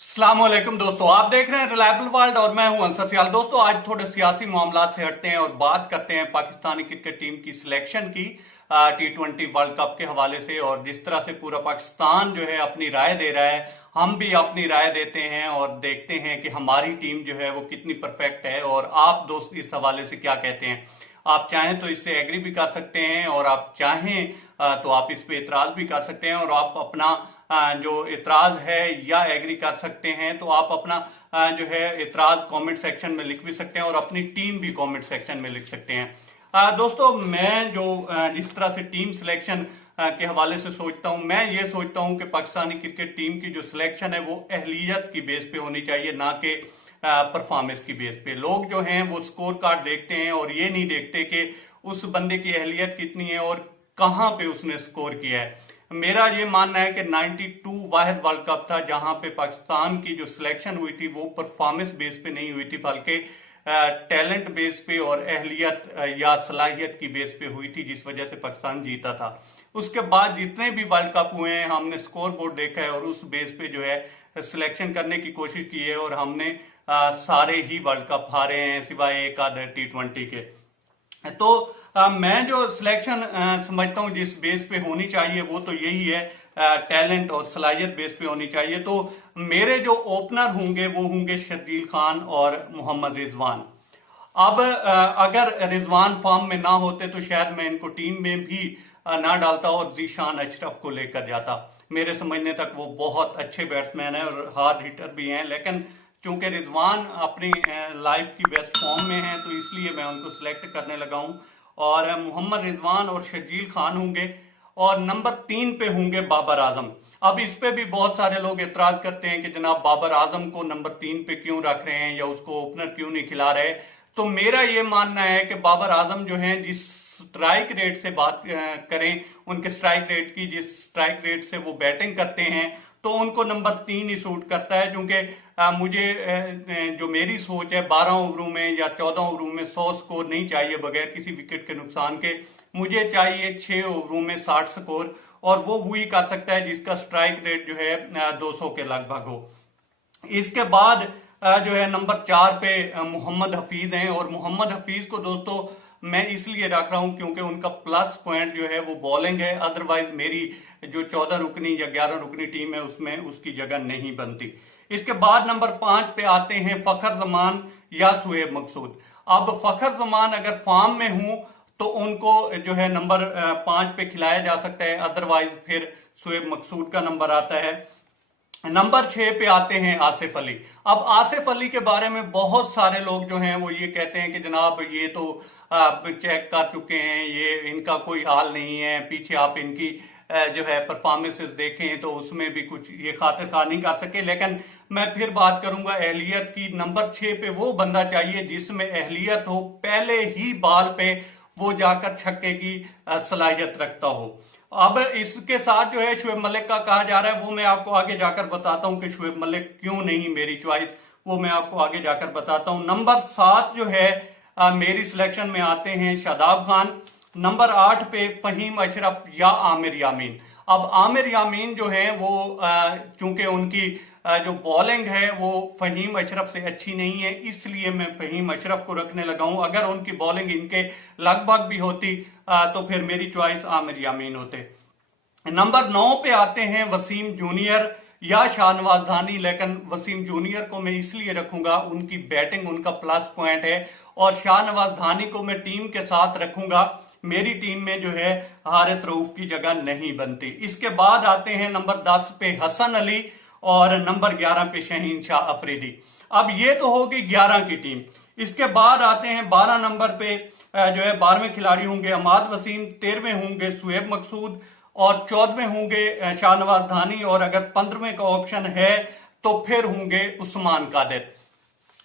अस्सलाम वालेकुम दोस्तों, आप देख रहे हैं रिलायबल वर्ल्ड और मैं हूं अंसर सियाल। दोस्तों, आज थोड़े सियासी मामला से हटते हैं और बात करते हैं पाकिस्तानी क्रिकेट टीम की सिलेक्शन की T20 वर्ल्ड कप के हवाले से। और जिस तरह से पूरा पाकिस्तान जो है अपनी राय दे रहा है, हम भी अपनी राय देते हैं और देखते हैं कि हमारी टीम जो है वो कितनी परफेक्ट है। और आप दोस्त इस हवाले से क्या कहते हैं? आप चाहें तो इससे एग्री भी कर सकते हैं और आप चाहें तो आप इस पे इतराज भी कर सकते हैं। और आप अपना जो इतराज है या एग्री कर सकते हैं तो आप अपना जो है इतराज कमेंट सेक्शन में लिख भी सकते हैं और अपनी टीम भी कमेंट सेक्शन में लिख सकते हैं। दोस्तों, मैं जो जिस तरह से टीम सिलेक्शन के हवाले से सोचता हूं, मैं ये सोचता हूं कि पाकिस्तानी क्रिकेट टीम की जो सिलेक्शन है वो अहलियत की बेस पे होनी चाहिए, ना कि परफॉर्मेंस की बेस पे। लोग जो हैं वो स्कोर कार्ड देखते हैं और ये नहीं देखते कि उस बंदे की अहलियत कितनी है और कहां पे उसने स्कोर किया है। मेरा ये मानना है कि 92 वाहिद वर्ल्ड कप था जहां पे पाकिस्तान की जो सिलेक्शन हुई थी वो परफॉर्मेंस बेस पे नहीं हुई थी, बल्कि टैलेंट बेस पे और अहलियत या सलाहियत की बेस पे हुई थी, जिस वजह से पाकिस्तान जीता था। उसके बाद जितने भी वर्ल्ड कप हुए हैं हमने स्कोर बोर्ड देखा है और उस बेस पे जो है सिलेक्शन करने की कोशिश की है और हमने सारे ही वर्ल्ड कप हारे हैं सिवाय एक आध T20 के। तो मैं जो सिलेक्शन समझता हूँ जिस बेस पे होनी चाहिए वो तो यही है, टैलेंट और सलाहियत बेस पे होनी चाहिए। तो मेरे जो ओपनर होंगे वो होंगे शर्जील खान और मोहम्मद रिजवान। अब अगर रिजवान फॉर्म में ना होते तो शायद मैं इनको टीम में भी ना डालता और जीशान अशरफ को लेकर जाता। मेरे समझने तक वो बहुत अच्छे बैट्समैन हैं और हार्ड हिटर भी हैं, लेकिन चूंकि रिजवान अपनी लाइफ की बेस्ट फॉर्म में हैं तो इसलिए मैं उनको सिलेक्ट करने लगा हूं। और मोहम्मद रिजवान और शर्जील खान होंगे और नंबर 3 पे होंगे बाबर आजम। अब इस पे भी बहुत सारे लोग एतराज करते हैं कि जनाब बाबर आजम को नंबर 3 पे क्यों रख रहे हैं या उसको ओपनर क्यों नहीं खिला रहे। तो मेरा ये मानना है कि बाबर आजम जो है जिस स्ट्राइक रेट से बात करें, उनके स्ट्राइक रेट की, जिस स्ट्राइक रेट से वो बैटिंग करते हैं तो उनको नंबर 3 ही सूट करता है। क्योंकि मुझे जो मेरी सोच है 12 ओवरों में या 14 ओवरों में 100 स्कोर नहीं चाहिए बगैर किसी विकेट के नुकसान के। मुझे चाहिए 6 ओवरों में 60 स्कोर, और वो वही कर सकता है जिसका स्ट्राइक रेट जो है 200 के लगभग हो। इसके बाद जो है नंबर 4 पे मोहम्मद हफीज हैं। और मोहम्मद हफीज को दोस्तों मैं इसलिए रख रहा हूं क्योंकि उनका प्लस पॉइंट जो है वो बॉलिंग है। अदरवाइज मेरी जो 14 रुकनी या 11 रुकनी टीम है उसमें उसकी जगह नहीं बनती। इसके बाद नंबर 5 पे आते हैं फखर जमान या शुएब मकसूद। अब फखर जमान अगर फॉर्म में हूं तो उनको जो है नंबर 5 पे खिलाया जा सकता है, अदरवाइज फिर शुएब मकसूद का नंबर आता है। नंबर 6 पे आते हैं आसिफ अली। अब आसिफ अली के बारे में बहुत सारे लोग जो हैं वो ये कहते हैं कि जनाब ये तो चेक कर चुके हैं, ये इनका कोई हाल नहीं है। पीछे आप इनकी जो है परफॉर्मेंसेस देखें तो उसमें भी कुछ ये खातिर खा नहीं कर सके। लेकिन मैं फिर बात करूंगा अहलियत की। नंबर 6 पे वो बंदा चाहिए जिसमें अहलियत हो, पहले ही बॉल पे वो जाकर छक्के की सलाहियत रखता हो। अब इसके साथ जो है शुएब मलिक का कहा जा रहा है, वो मैं आपको आगे जाकर बताता हूं कि शुएब मलिक क्यों नहीं मेरी चॉइस, वो मैं आपको आगे जाकर बताता हूं। नंबर 7 जो है मेरी सिलेक्शन में आते हैं शादाब खान। नंबर 8 पे फहीम अशरफ या आमिर यामीन। अब आमिर यामीन जो है वो चूंकि उनकी जो बॉलिंग है वो फहीम अशरफ से अच्छी नहीं है, इसलिए मैं फहीम अशरफ को रखने लगा हूं। अगर उनकी बॉलिंग इनके लगभग भी होती तो फिर मेरी चॉइस आमिर यामीन होते। नंबर 9 पे आते हैं वसीम जूनियर या शाहनवाज धानी। लेकिन वसीम जूनियर को मैं इसलिए रखूंगा, उनकी बैटिंग उनका प्लस पॉइंट है, और शाहनवाज धानी को मैं टीम के साथ रखूंगा। मेरी टीम में जो है हारिस रऊफ की जगह नहीं बनती। इसके बाद आते हैं नंबर 10 पे हसन अली और नंबर 11 पे शहीन शाह अफरीदी। अब ये तो होगी 11 की टीम। इसके बाद आते हैं 12 नंबर पे जो है 12वें खिलाड़ी होंगे अमाद वसीम, 13वें होंगे शुएब मकसूद और 14वें होंगे शाहनवाज धानी, और अगर 15वें का ऑप्शन है तो फिर होंगे उस्मान कादिर।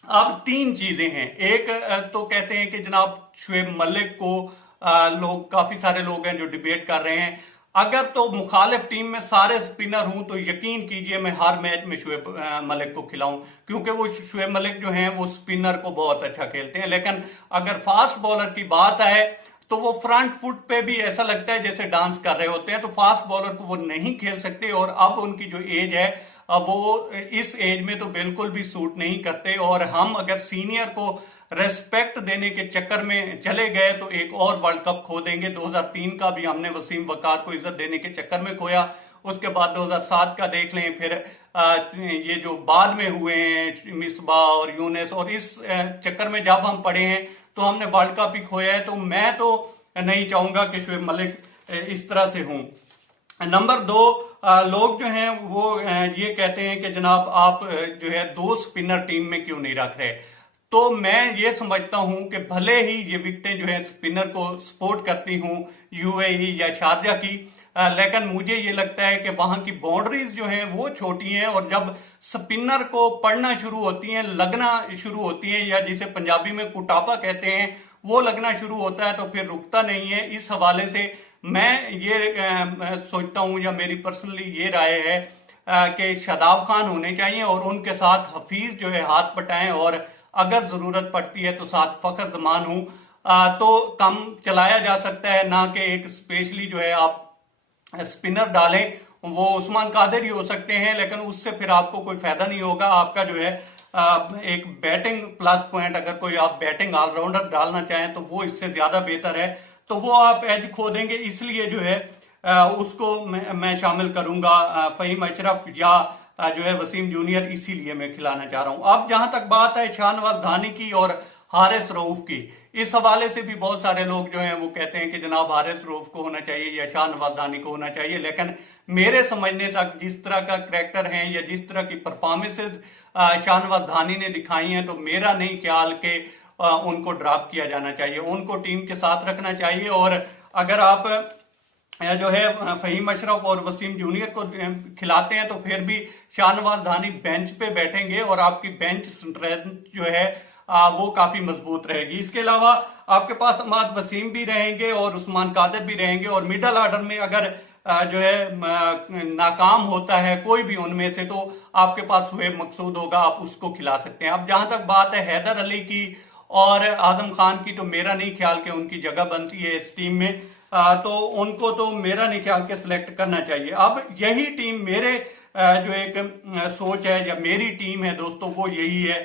अब 3 चीजें हैं। एक तो कहते हैं कि जनाब शुएब मलिक को लोग, काफी सारे लोग हैं जो डिबेट कर रहे हैं। अगर तो मुखालिफ टीम में सारे स्पिनर हूं तो यकीन कीजिए मैं हर मैच में शुएब मलिक को खिलाऊं, क्योंकि वो शुएब मलिक जो हैं वो स्पिनर को बहुत अच्छा खेलते हैं। लेकिन अगर फास्ट बॉलर की बात आए तो वो फ्रंट फुट पे भी ऐसा लगता है जैसे डांस कर रहे होते हैं, तो फास्ट बॉलर को वो नहीं खेल सकते। और अब उनकी जो एज है वो इस एज में तो बिल्कुल भी सूट नहीं करते। और हम अगर सीनियर को रेस्पेक्ट देने के चक्कर में चले गए तो एक और वर्ल्ड कप खो देंगे। 2003 का भी हमने वसीम वकार को इज्जत देने के चक्कर में खोया, उसके बाद 2007 का देख लें, फिर ये जो बाद में हुए हैं मिसबा और यूनिस, और इस चक्कर में जब हम पड़े हैं तो हमने वर्ल्ड कप ही खोया है। तो मैं तो नहीं चाहूंगा कि शुएब मलिक इस तरह से हूं। नंबर 2, लोग जो हैं वो ये कहते हैं कि जनाब आप जो है 2 स्पिनर टीम में क्यों नहीं रख रहे। तो मैं ये समझता हूं कि भले ही ये विकेटें जो है स्पिनर को सपोर्ट करती हूं यूएई या शारजा की, लेकिन मुझे ये लगता है कि वहां की बाउंड्रीज जो हैं वो छोटी हैं, और जब स्पिनर को पड़ना शुरू होती हैं, लगना शुरू होती हैं, या जिसे पंजाबी में कुटापा कहते हैं, वो लगना शुरू होता है तो फिर रुकता नहीं है। इस हवाले से मैं ये सोचता हूं, या मेरी पर्सनली ये राय है कि शादाब खान होने चाहिए और उनके साथ हफीज जो है हाथ बटाएं, और अगर जरूरत पड़ती है तो साथ फखर जमान हूं तो कम चलाया जा सकता है, ना कि एक स्पेशली जो है आप स्पिनर डालें। वो उस्मान कादिर ही हो सकते हैं, लेकिन उससे फिर आपको कोई फायदा नहीं होगा। आपका जो है एक बैटिंग प्लस पॉइंट, अगर कोई आप बैटिंग ऑलराउंडर डालना चाहें तो वो इससे ज्यादा बेहतर है, तो वो आप एज खो देंगे। इसलिए जो है उसको मैं शामिल करूंगा, फहीम अशरफ या जो है वसीम जूनियर, इसीलिए मैं खिलाना चाह रहा हूं। अब जहां तक बात है शाहनवाज धानी की और हारिस रऊफ की, इस हवाले से भी बहुत सारे लोग जो हैं वो कहते हैं कि जनाब हारिस रऊफ को होना चाहिए या शाहनवाज धानी को होना चाहिए, लेकिन मेरे समझने तक जिस तरह का करैक्टर है या जिस तरह की परफॉर्मेंसेज शाहनवाज धानी ने दिखाई हैं, तो मेरा नहीं ख्याल कि उनको ड्रॉप किया जाना चाहिए, उनको टीम के साथ रखना चाहिए। और अगर आप जो है फहीम अशरफ और वसीम जूनियर को खिलाते हैं तो फिर भी शाहनवाज धानी बेंच पे बैठेंगे और आपकी बेंच स्ट्रेंथ जो है वो काफी मजबूत रहेगी। इसके अलावा आपके पास अहमद वसीम भी रहेंगे और उस्मान कादिर भी रहेंगे, और मिडल ऑर्डर में अगर जो है नाकाम होता है कोई भी उनमें से, तो आपके पास शुएब मकसूद होगा, आप उसको खिला सकते हैं। अब जहां तक बात है हैदर अली की और आजम खान की, तो मेरा नहीं ख्याल कि उनकी जगह बनती है इस टीम में, तो उनको तो मेरा नहीं ख्याल के सिलेक्ट करना चाहिए। अब यही टीम मेरे जो एक सोच है या मेरी टीम है दोस्तों, वो यही है,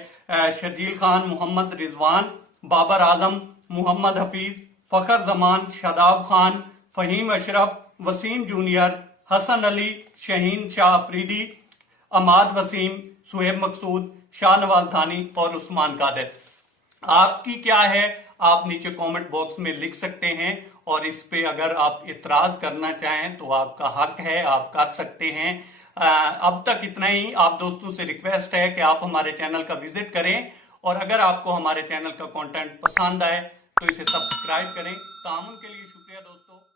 शर्जील खान, मोहम्मद रिजवान, बाबर आजम, मोहम्मद हफीज, फखर जमान, शादाब खान, फहीम अशरफ, वसीम जूनियर, हसन अली, शहीन शाह अफरीदी, अहमद वसीम, शुएब मकसूद, शाहनवाज धानी और उस्मान कादिर। आपकी क्या है, आप नीचे कमेंट बॉक्स में लिख सकते हैं, और इस पे अगर आप इतराज करना चाहें तो आपका हक है, आप कर सकते हैं। अब तक इतना ही। आप दोस्तों से रिक्वेस्ट है कि आप हमारे चैनल का विजिट करें, और अगर आपको हमारे चैनल का कंटेंट पसंद आए तो इसे सब्सक्राइब करें। तामुन के लिए शुक्रिया दोस्तों।